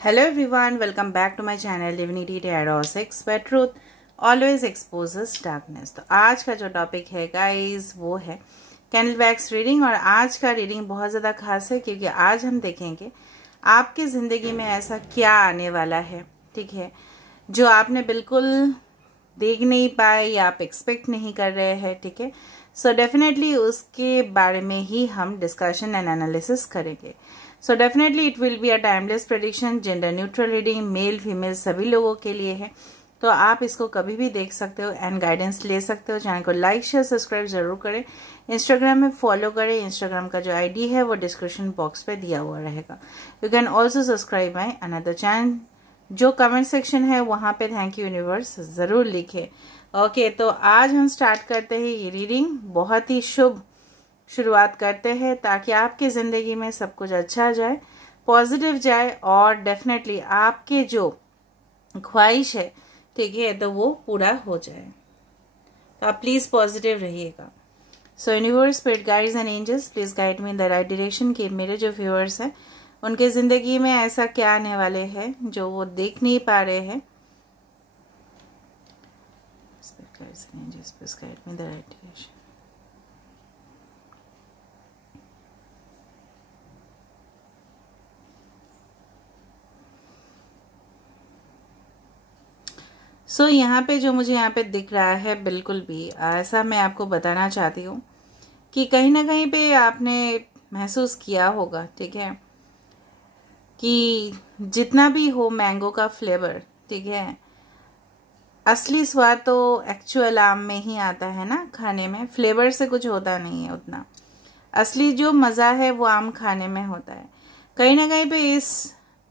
Hello everyone, welcome back to my channel Divinity Tarot 6 where truth always exposes darkness। तो आज का जो topic है गाइस वो है कैंडल वैक्स रीडिंग। और आज का रीडिंग बहुत ज़्यादा खास है क्योंकि आज हम देखेंगे आपकी ज़िंदगी में ऐसा क्या आने वाला है, ठीक है, जो आपने बिल्कुल देख नहीं पाए या आप एक्सपेक्ट नहीं कर रहे हैं, ठीक है। सो डेफिनेटली उसके बारे में ही हम डिस्कशन एंड एनालिसिस करेंगे। So definitely it will be a timeless prediction, gender neutral reading, male female सभी लोगों के लिए है। तो आप इसको कभी भी देख सकते हो एंड गाइडेंस ले सकते हो। चैनल को लाइक शेयर सब्सक्राइब जरूर करें। इंस्टाग्राम में फॉलो करें। इंस्टाग्राम का जो आईडी है वो डिस्क्रिप्शन बॉक्स पे दिया हुआ रहेगा। You can also subscribe my another channel. जो कमेंट सेक्शन है वहां पे थैंक यू यूनिवर्स जरूर लिखे। ओके, तो आज हम स्टार्ट करते हैं ये रीडिंग। बहुत ही शुभ शुरुआत करते हैं ताकि आपकी ज़िंदगी में सब कुछ अच्छा जाए, पॉजिटिव जाए और डेफिनेटली आपके जो ख्वाहिश है, ठीक है, तो वो पूरा हो जाए। तो आप प्लीज़ पॉजिटिव रहिएगा। So universe, spirit guides and angels, please guide me in the right direction कि मेरे जो व्यूअर्स हैं उनके ज़िंदगी में ऐसा क्या आने वाले हैं जो वो देख नहीं पा रहे हैं। Spirit guides and angels, please guide me in the right direction. So यहाँ पे जो मुझे यहाँ पे दिख रहा है, बिल्कुल भी ऐसा मैं आपको बताना चाहती हूँ कि कहीं ना कहीं पे आपने महसूस किया होगा, ठीक है, कि जितना भी हो मैंगो का फ्लेवर, ठीक है, असली स्वाद तो एक्चुअल आम में ही आता है ना, खाने में फ्लेवर से कुछ होता नहीं है उतना। असली जो मज़ा है वो आम खाने में होता है। कहीं ना कहीं पे इस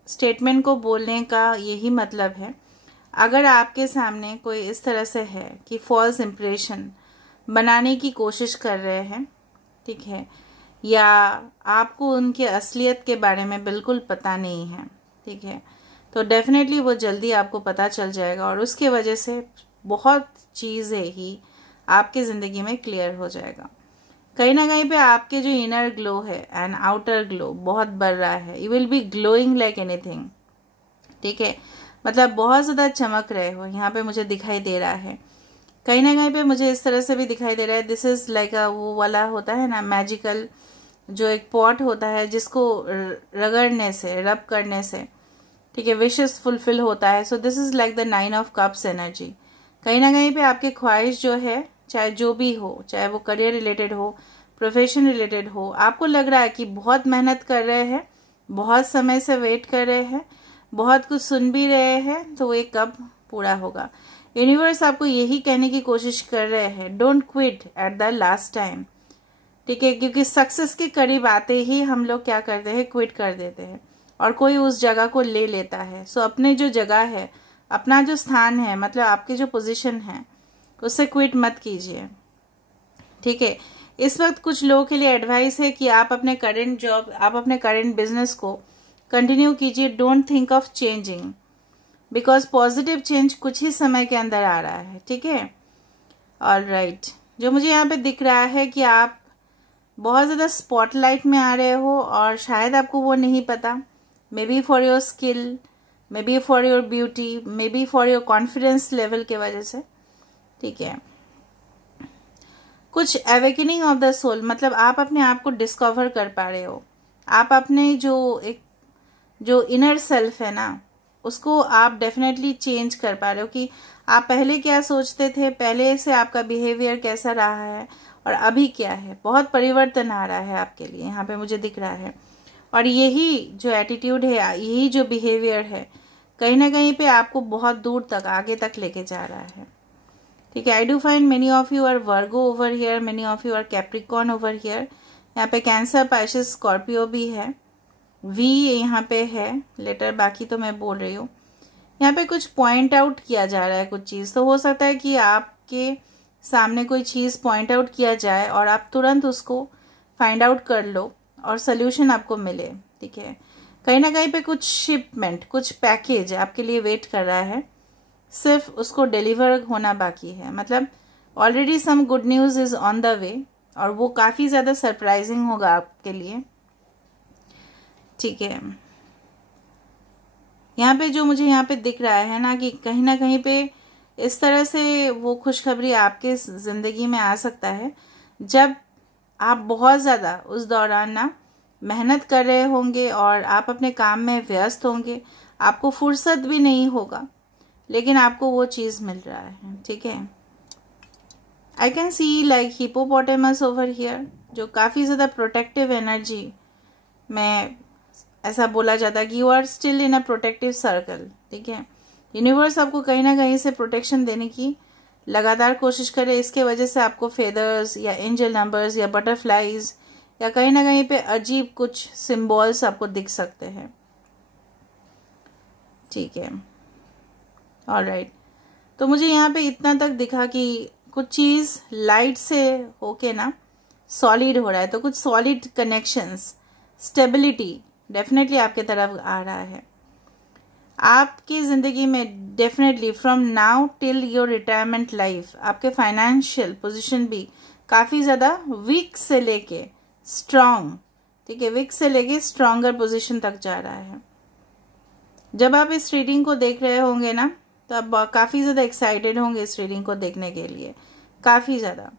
स्टेटमेंट को बोलने का यही मतलब है, अगर आपके सामने कोई इस तरह से है कि फॉल्स इम्प्रेशन बनाने की कोशिश कर रहे हैं, ठीक है, या आपको उनकी असलियत के बारे में बिल्कुल पता नहीं है, ठीक है, तो डेफिनेटली वो जल्दी आपको पता चल जाएगा और उसके वजह से बहुत चीज़ें ही आपकी ज़िंदगी में क्लियर हो जाएगा। कहीं ना कहीं पे आपके जो इनर ग्लो है एंड आउटर ग्लो बहुत बढ़ रहा है। You will be glowing like anything, ठीक है, मतलब बहुत ज़्यादा चमक रहे हो यहाँ पे मुझे दिखाई दे रहा है। कहीं ना कहीं पे मुझे इस तरह से भी दिखाई दे रहा है, दिस इज़ लाइक वो वाला होता है ना मैजिकल, जो एक पॉट होता है जिसको रगड़ने से, रब करने से, ठीक है, विशेस फुलफिल होता है। So this is like the 9 of cups energy. कहीं ना कहीं पे आपकी ख्वाहिश जो है, चाहे जो भी हो, चाहे वो करियर रिलेटेड हो, प्रोफेशन रिलेटेड हो, आपको लग रहा है कि बहुत मेहनत कर रहे हैं, बहुत समय से वेट कर रहे हैं, बहुत कुछ सुन भी रहे हैं, तो ये कब पूरा होगा। यूनिवर्स आपको यही कहने की कोशिश कर रहे हैं, don't quit at the last time, ठीक है, क्योंकि सक्सेस के करीब आते ही हम लोग क्या करते हैं, क्विट कर देते हैं और कोई उस जगह को ले लेता है। सो अपने जो जगह है, अपना जो स्थान है, मतलब आपकी जो पोजीशन है, उससे क्विट मत कीजिए, ठीक है। इस वक्त कुछ लोगों के लिए एडवाइस है कि आप अपने करंट जॉब, आप अपने करंट बिजनेस को कंटिन्यू कीजिए। Don't think of changing, because positive change कुछ ही समय के अंदर आ रहा है, ठीक है। ऑलराइट, जो मुझे यहाँ पे दिख रहा है कि आप बहुत ज़्यादा स्पॉटलाइट में आ रहे हो और शायद आपको वो नहीं पता, may be for your skill, may be for your beauty, may be for your confidence level के वजह से, ठीक है। कुछ अवेकनिंग ऑफ द सोल, मतलब आप अपने आप को डिस्कवर कर पा रहे हो। आप अपने जो इनर सेल्फ है ना, उसको आप डेफिनेटली चेंज कर पा रहे हो कि आप पहले क्या सोचते थे, पहले से आपका बिहेवियर कैसा रहा है और अभी क्या है। बहुत परिवर्तन आ रहा है आपके लिए, यहाँ पे मुझे दिख रहा है। और यही जो एटीट्यूड है, यही जो बिहेवियर है, कहीं ना कहीं पे आपको बहुत दूर तक, आगे तक लेके जा रहा है, ठीक है। I do find many of you are Virgo over here, many of you are Capricorn over here. यहाँ पे कैंसर, पाइसेस, स्कॉर्पियो भी है, वी यहाँ पे है लेटर, बाकी तो मैं बोल रही हूँ। यहाँ पे कुछ पॉइंट आउट किया जा रहा है कुछ चीज़, तो हो सकता है कि आपके सामने कोई चीज़ पॉइंट आउट किया जाए और आप तुरंत उसको फाइंड आउट कर लो और सोल्यूशन आपको मिले, ठीक है। कहीं ना कहीं पे कुछ शिपमेंट, कुछ पैकेज आपके लिए वेट कर रहा है, सिर्फ उसको डिलीवर होना बाकी है। मतलब already some good news is on the way और वो काफ़ी ज़्यादा सरप्राइजिंग होगा आपके लिए, ठीक है। यहाँ पे जो मुझे यहाँ पे दिख रहा है ना कि कहीं ना कहीं पे इस तरह से वो खुशखबरी आपके ज़िंदगी में आ सकता है जब आप बहुत ज़्यादा उस दौरान ना मेहनत कर रहे होंगे और आप अपने काम में व्यस्त होंगे, आपको फुर्सत भी नहीं होगा, लेकिन आपको वो चीज़ मिल रहा है। ठीक है, I can see like hippopotamus over here, जो काफ़ी ज़्यादा प्रोटेक्टिव एनर्जी में ऐसा बोला जाता है कि you are still in a protective circle. ठीक है, यूनिवर्स आपको कहीं ना कहीं से प्रोटेक्शन देने की लगातार कोशिश करे, इसके वजह से आपको फेदर्स या एंजल नंबर्स या बटरफ्लाईज या कहीं ना कहीं पे अजीब कुछ सिंबल्स आपको दिख सकते हैं। ठीक है, ऑलराइट, तो मुझे यहाँ पे इतना तक दिखा कि कुछ चीज़ लाइट से होके ना सॉलिड हो रहा है, तो कुछ सॉलिड कनेक्शंस, स्टेबिलिटी डेफिनेटली आपके तरफ आ रहा है। आपकी ज़िंदगी में definitely from now till your retirement life आपके फाइनेंशियल पोजीशन भी काफ़ी ज़्यादा वीक से लेके स्ट्रॉन्ग, ठीक है, वीक से लेके स्ट्रॉन्गर पोजीशन तक जा रहा है। जब आप इस रीडिंग को देख रहे होंगे ना तो आप काफ़ी ज़्यादा एक्साइटेड होंगे इस रीडिंग को देखने के लिए, काफ़ी ज़्यादा।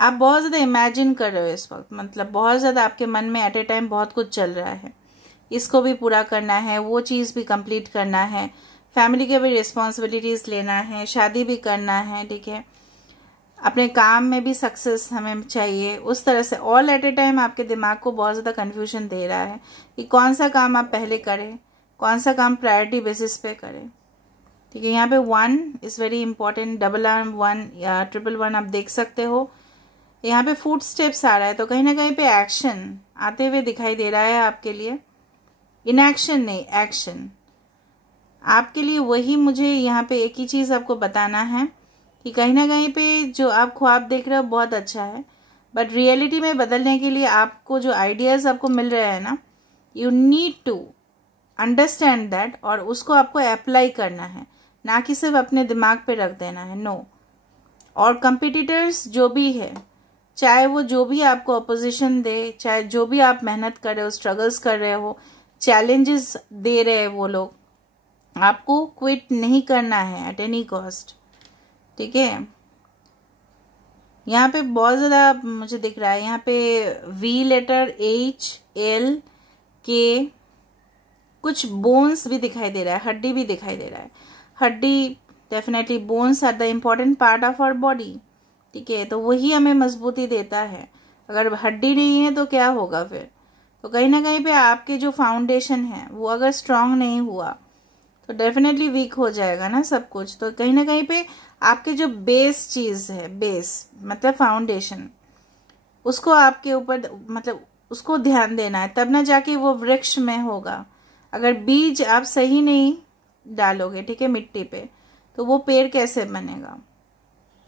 आप बहुत ज़्यादा इमेजिन कर रहे हो इस वक्त, मतलब बहुत ज़्यादा आपके मन में एट ए टाइम बहुत कुछ चल रहा है। इसको भी पूरा करना है, वो चीज़ भी कंप्लीट करना है, फैमिली के भी रिस्पॉन्सिबिलिटीज़ लेना है, शादी भी करना है। ठीक है, अपने काम में भी सक्सेस हमें चाहिए। उस तरह से ऑल एट ए टाइम आपके दिमाग को बहुत ज़्यादा कन्फ्यूजन दे रहा है कि कौन सा काम आप पहले करें, कौन सा काम प्रायोरिटी बेसिस पे करें। ठीक है, यहाँ पे 1 इज़ वेरी इंपॉर्टेंट, 111 या 111 आप देख सकते हो। यहाँ पे फुट स्टेप्स आ रहा है, तो कहीं ना कहीं पे एक्शन आते हुए दिखाई दे रहा है आपके लिए। इनएक्शन नहीं, एक्शन आपके लिए। वही मुझे यहाँ पे एक ही चीज़ आपको बताना है कि कहीं ना कहीं पे जो आप ख्वाब देख रहे हो बहुत अच्छा है, बट रियलिटी में बदलने के लिए आपको जो आइडियाज़ आपको मिल रहे हैं ना, you need to understand that, और उसको आपको अप्लाई करना है, ना कि सिर्फ अपने दिमाग पे रख देना है। नो। और कंपिटिटर्स जो भी है, चाहे वो जो भी आपको अपोजिशन दे, चाहे जो भी आप मेहनत कर रहे हो, स्ट्रगल्स कर रहे हो, चैलेंजेस दे रहे हैं वो लोग, आपको क्विट नहीं करना है एट एनी कॉस्ट। ठीक है, यहाँ पे बहुत ज़्यादा मुझे दिख रहा है, यहाँ पे वी लेटर, HL K, कुछ बोन्स भी दिखाई दे रहा है, हड्डी भी दिखाई दे रहा है। हड्डी definitely, bones are the important part of our body. ठीक है, तो वही हमें मजबूती देता है। अगर हड्डी नहीं है तो क्या होगा फिर? तो कहीं ना कहीं पे आपके जो फाउंडेशन है वो अगर स्ट्रांग नहीं हुआ तो डेफिनेटली वीक हो जाएगा ना सब कुछ। तो कहीं ना कहीं पे आपके जो बेस चीज़ है, बेस मतलब फाउंडेशन, उसको आपके ऊपर मतलब उसको ध्यान देना है, तब ना जाके वो वृक्ष में होगा। अगर बीज आप सही नहीं डालोगे, ठीक है, मिट्टी पे, तो वो पेड़ कैसे बनेगा?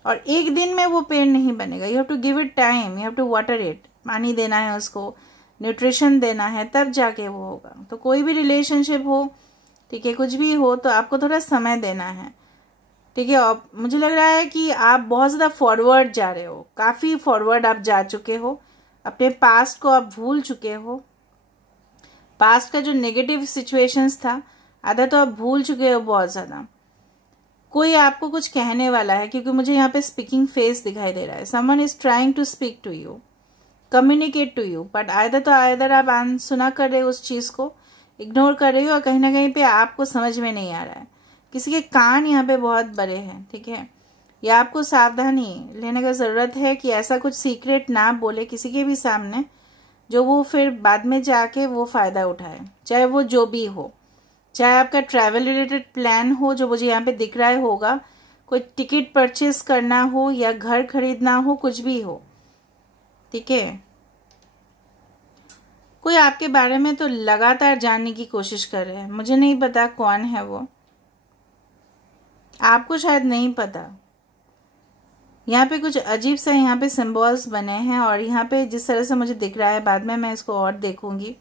और एक दिन में वो पेड़ नहीं बनेगा। You have to give it time, you have to water it, पानी देना है उसको, न्यूट्रिशन देना है, तब जाके वो होगा। तो कोई भी रिलेशनशिप हो, ठीक है, कुछ भी हो, तो आपको थोड़ा समय देना है। ठीक है, और मुझे लग रहा है कि आप बहुत ज़्यादा फॉरवर्ड जा रहे हो, काफ़ी फॉरवर्ड आप जा चुके हो, अपने पास्ट को आप भूल चुके हो। पास्ट का जो नेगेटिव सिचुएशंस था आधा तो आप भूल चुके हो बहुत ज़्यादा। कोई आपको कुछ कहने वाला है, क्योंकि मुझे यहाँ पे स्पीकिंग फेस दिखाई दे रहा है। Someone is trying to speak to you, communicate to you, but either आप अनसुना कर रहे हो, उस चीज़ को इग्नोर कर रहे हो, और कहीं ना कहीं पे आपको समझ में नहीं आ रहा है। किसी के कान यहाँ पे बहुत बड़े हैं। ठीक है, या आपको सावधानी लेने का ज़रूरत है कि ऐसा कुछ सीक्रेट ना बोले किसी के भी सामने, जो वो फिर बाद में जाके वो फ़ायदा उठाए, चाहे वो जो भी हो। चाहे आपका ट्रैवल रिलेटेड प्लान हो, जो मुझे यहाँ पे दिख रहा है होगा, कोई टिकट परचेस करना हो या घर खरीदना हो, कुछ भी हो। ठीक है, कोई आपके बारे में तो लगातार जानने की कोशिश कर रहे हैं। मुझे नहीं पता कौन है वो, आपको शायद नहीं पता। यहाँ पे कुछ अजीब सा यहाँ पे सिंबल्स बने हैं, और यहाँ पे जिस तरह से मुझे दिख रहा है, बाद में मैं इसको और देखूंगी,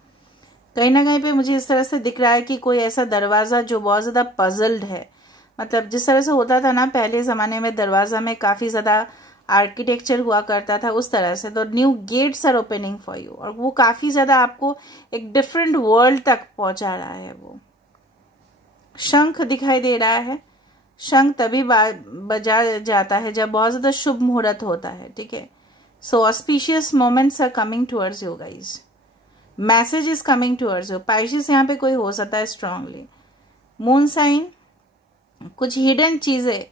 कहीं ना कहीं पे मुझे इस तरह से दिख रहा है कि कोई ऐसा दरवाज़ा जो बहुत ज़्यादा पजल्ड है। मतलब जिस तरह से होता था ना पहले ज़माने में, दरवाज़ा में काफ़ी ज़्यादा आर्किटेक्चर हुआ करता था उस तरह से, तो new gates are opening for you, और वो काफ़ी ज़्यादा आपको एक डिफरेंट वर्ल्ड तक पहुंचा रहा है। वो शंख दिखाई दे रहा है, शंख तभी बजा जाता है जब बहुत ज़्यादा शुभ मुहूर्त होता है, ठीक है। So auspicious moments are coming towards you guys, message is coming towards you. पाइशियस यहाँ पे कोई हो सकता है स्ट्रांगली। मून साइन, कुछ हिडन चीज़ें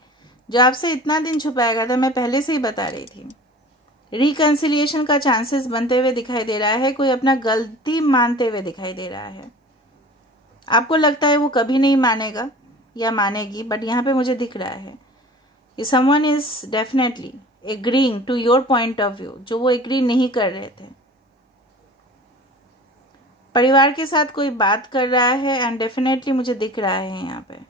जो आपसे इतना दिन छुपाया गया था, मैं पहले से ही बता रही थी। रिकंसिलिएशन का चांसेस बनते हुए दिखाई दे रहा है, कोई अपना गलती मानते हुए दिखाई दे रहा है। आपको लगता है वो कभी नहीं मानेगा या मानेगी, बट यहाँ पे मुझे दिख रहा है कि someone is definitely agreeing to your point of view, जो वो एग्री नहीं कर रहे थे। परिवार के साथ कोई बात कर रहा है एंड डेफिनेटली मुझे दिख रहा है यहाँ पे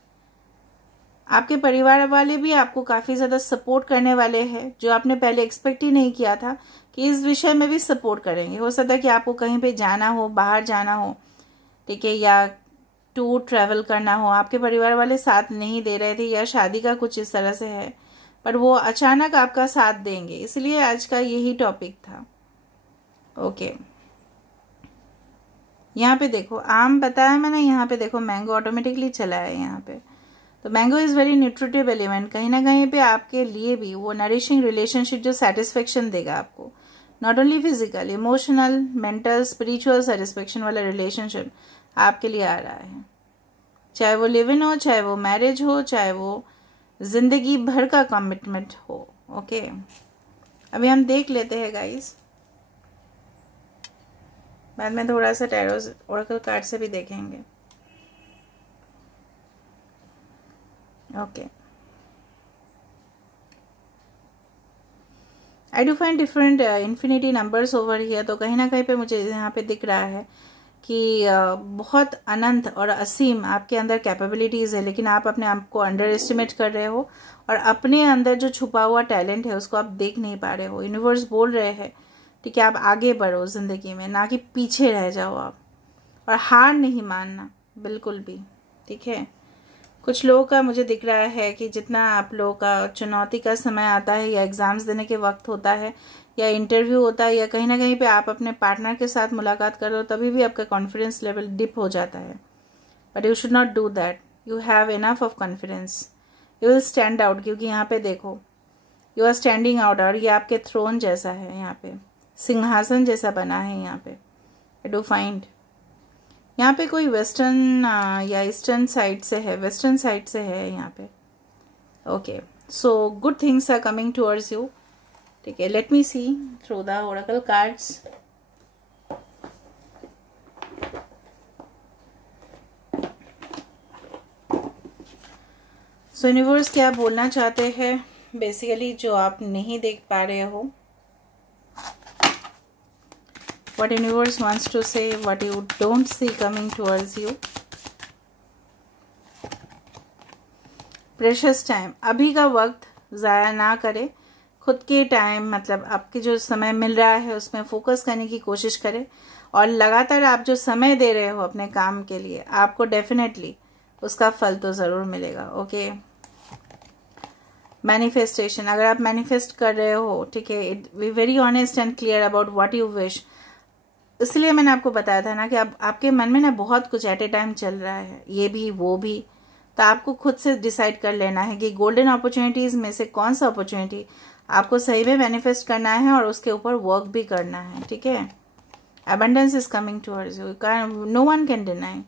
आपके परिवार वाले भी आपको काफ़ी ज़्यादा सपोर्ट करने वाले हैं, जो आपने पहले एक्सपेक्ट ही नहीं किया था कि इस विषय में भी सपोर्ट करेंगे। हो सकता है कि आपको कहीं पे जाना हो, बाहर जाना हो, ठीक है, या टूर ट्रैवल करना हो, आपके परिवार वाले साथ नहीं दे रहे थे, या शादी का कुछ इस तरह से है, पर वो अचानक आपका साथ देंगे, इसलिए आज का यही टॉपिक था। ओके, यहाँ पे देखो आम बताया मैंने, यहाँ पे देखो मैंगो ऑटोमेटिकली चला है यहाँ पे। तो mango is very nutritive element, कहीं ना कहीं पे आपके लिए भी वो नरिशिंग रिलेशनशिप जो सेटिस्फेक्शन देगा आपको, not only physical, emotional, mental, spiritual satisfaction वाला रिलेशनशिप आपके लिए आ रहा है। चाहे वो लिव इन हो, चाहे वो मैरिज हो, चाहे वो जिंदगी भर का कमिटमेंट हो। ओके, अभी हम देख लेते हैं गाइस, बाद में थोड़ा सा टैरो ओरेकल कार्ड से भी देखेंगे। Okay, I do find different infinity numbers over here. तो कहीं ना कहीं पे मुझे यहाँ पे दिख रहा है कि बहुत अनंत और असीम आपके अंदर कैपेबिलिटीज़ है, लेकिन आप अपने आप को अंडर एस्टिमेट कर रहे हो और अपने अंदर जो छुपा हुआ टैलेंट है उसको आप देख नहीं पा रहे हो। यूनिवर्स बोल रहे हैं, ठीक है, आप आगे बढ़ो ज़िंदगी में, ना कि पीछे रह जाओ आप, और हार नहीं मानना बिल्कुल भी, ठीक है। कुछ लोगों का मुझे दिख रहा है कि जितना आप लोगों का चुनौती का समय आता है, या एग्ज़ाम्स देने के वक्त होता है, या इंटरव्यू होता है, या कहीं ना कहीं पे आप अपने पार्टनर के साथ मुलाकात कर रहे हो, तभी भी आपका कॉन्फिडेंस लेवल डिप हो जाता है। But you should not do that, you have enough of confidence, you will stand out. क्योंकि यहाँ पे देखो यू आर स्टैंडिंग आउट, और ये आपके थ्रोन जैसा है, यहाँ पे सिंहासन जैसा बना है यहाँ पे। आई डू फाइंड यहाँ पे कोई वेस्टर्न या ईस्टर्न साइड से है, वेस्टर्न साइड से है यहाँ पे। Okay, so good things are coming towards you, ठीक है। Let me see through the oracle cards. So universe क्या बोलना चाहते हैं बेसिकली, जो आप नहीं देख पा रहे हो। What universe wants to say, what you don't see coming towards you. Precious time, अभी का वक्त ज़ाया ना करें, खुद के टाइम मतलब आपके जो समय मिल रहा है उसमें फोकस करने की कोशिश करें, और लगातार आप जो समय दे रहे हो अपने काम के लिए, आपको डेफिनेटली उसका फल तो ज़रूर मिलेगा। ओके, मैनिफेस्टेशन, अगर आप मैनिफेस्ट कर रहे हो, ठीक है, be very honest and clear about what you wish. इसलिए मैंने आपको बताया था ना कि अब आपके मन में ना बहुत कुछ एट ए टाइम चल रहा है, ये भी वो भी, तो आपको खुद से डिसाइड कर लेना है कि गोल्डन अपॉर्चुनिटीज में से कौन सा अपॉर्चुनिटी आपको सही में मैनिफेस्ट करना है और उसके ऊपर वर्क भी करना है, ठीक है। Abundance is coming towards you, no one can deny.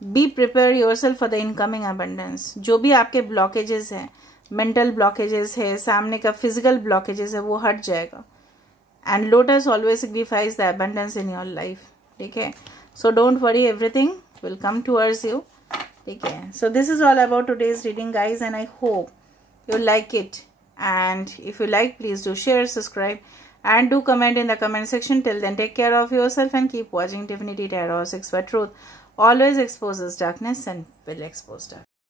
Be prepare yourself for the incoming abundance. जो भी आपके ब्लॉकेजेस हैं, मेंटल ब्लॉकेजेस है, सामने का फिजिकल ब्लॉकेजेस है, वो हट जाएगा। And lotus always signifies the abundance in your life, ठीक है। So don't worry, everything will come towards you, ठीक है। So this is all about today's reading guys, and I hope you like it, and if you like, please do share, subscribe, and do comment in the comment section. Till then, take care of yourself and keep watching Divinity Tarot 6 where truth always exposes darkness and will expose darkness.